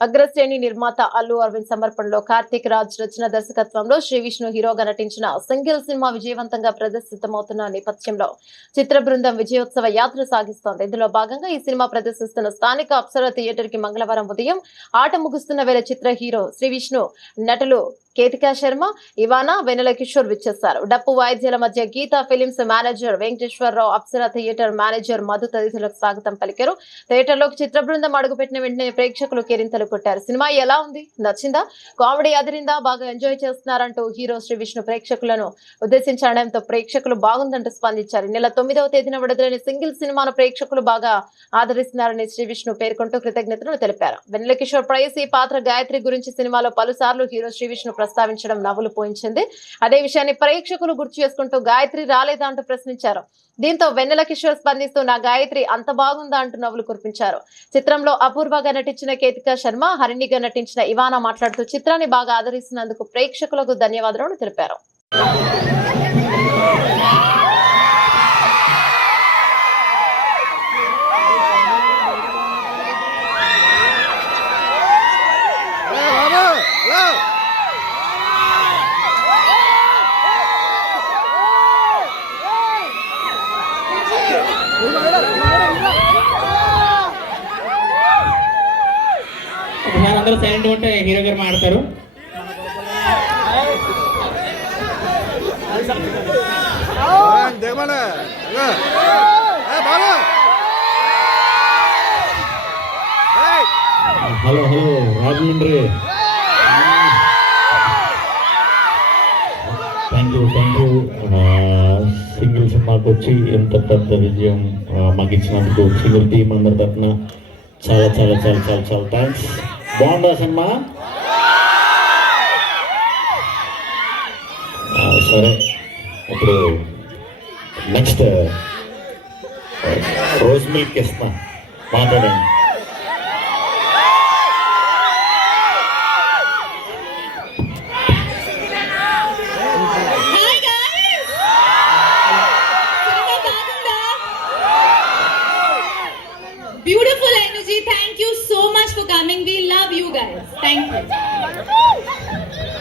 అగ్రశ్రేణి నిర్మాత అల్లు అరవింద్ సమర్పణలో కార్తీక్ రాజ్ రచన దర్శకత్వంలో శ్రీ విష్ణు హీరోగా నటించిన సింగిల్ సినిమా విజయవంతంగా ప్రదర్శితమవుతున్న నేపథ్యంలో చిత్ర బృందం విజయోత్సవ యాత్ర సాగిస్తోంది. ఇందులో భాగంగా ఈ సినిమా ప్రదర్శిస్తున్న స్థానిక అప్సర థియేటర్కి మంగళవారం ఉదయం ఆట ముగుస్తున్న వేళ చిత్ర హీరో శ్రీ విష్ణు నటులు కేతికా శర్మ ఇవానా వెన్నెల కిషోర్ విచ్చేస్తారు డప్పు వాయిద్యాల మధ్య Geetha films manager Venkateswararao Apsara theatre manager Madhu తదితరులకు స్వాగతం పలికారు. థియేటర్లోకి చిత్ర బృందం అడుగుపెట్టిన వెంటనే ప్రేక్షకులు కేరింతలు కొట్టారు. సినిమా ఎలా ఉంది? నచ్చిందా? కామెడీ అదిరిందా? బాగా ఎంజాయ్ చేస్తున్నారంటూ హీరో శ్రీ విష్ణు ప్రేక్షకులను ఉద్దేశించడంతో ప్రేక్షకులు బాగుందంటూ స్పందించారు. నెల తొమ్మిదవ తేదీన విడుదలైన సింగిల్ సినిమాను ప్రేక్షకులు బాగా ఆదరిస్తున్నారని శ్రీ విష్ణు పేర్కొంటూ కృతజ్ఞతలు తెలిపారు. వెన్నెల కిషోర్ ప్రైస్ ఈ పాత్ర గాయత్రి గురించి సినిమాలో పలుసార్లు హీరో శ్రీ విష్ణు ప్రస్తావించడం నవ్వులు పోయించింది. అదే విషయాన్ని ప్రేక్షకులు గుర్తు చేసుకుంటూ గాయత్రి రాలేదా అంటూ ప్రశ్నించారు. దీంతో వెన్నెల కిషోర్ స్పందిస్తూ నా గాయత్రి అంత బాగుందా? అంటూ నవ్వులు కురిపించారు. చిత్రంలో అపూర్వగా నటించిన కేతిక శర్మ హరిణిగా నటించిన ఇవానా మాట్లాడుతూ చిత్రాన్ని బాగా ఆదరిస్తున్నందుకు ప్రేక్షకులకు ధన్యవాదాలు తెలిపారు. ఒకసారి అందరూ సైలెంట్ ఉంటే హీరో గారు మాడతారు దిగమలే బాబు ఏయ్, hello hello Rajahmundry thank you thank you single సినిమాకి వచ్చి ఎంత పెద్ద విజయం ఆ, మాకు ఇచ్చినందుకు సింగిల్ టీం అందరి తరఫున చాలా చాలా చాలా చాలా చాలా థ్యాంక్స్ బాగుందా సినిమా ఆ, సరే ఇప్పుడు నెక్స్ట్ రోజ్ మిల్క్ ఇస్తా మాట్లాడండి Hi guys! Cinema బాగుందా? Beautiful energy. Thank you so much for coming. We love you guys. Thank you.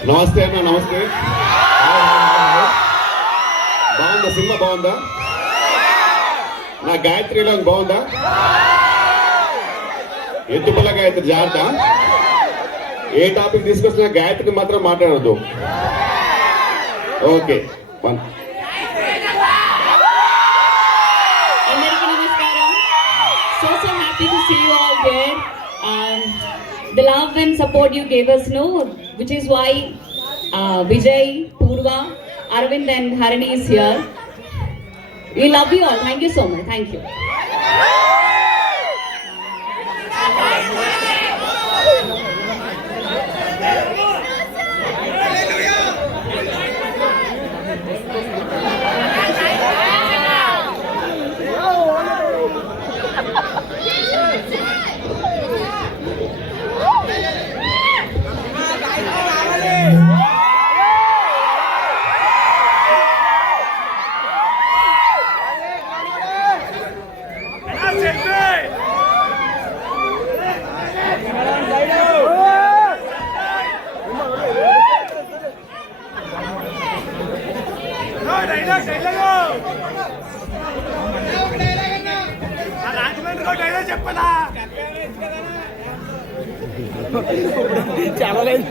నమస్తే అన్న నమస్తే బాగుందా సినిమా బాగుందా నా గాయత్రిలో బాగుందా ఎత్తుపల్ల గాయత్రి జాగ్రత్త ఏ టాపిక్ తీసుకొచ్చినా గాయత్రిని మాత్రం మాట్లాడద్దు okay one the love and support you gave us, no, which is why uh, Vijay, Purva, Arvind and Harini is here. We love you all. Thank you so much. Thank you. చెప్పనా చాలా లేదు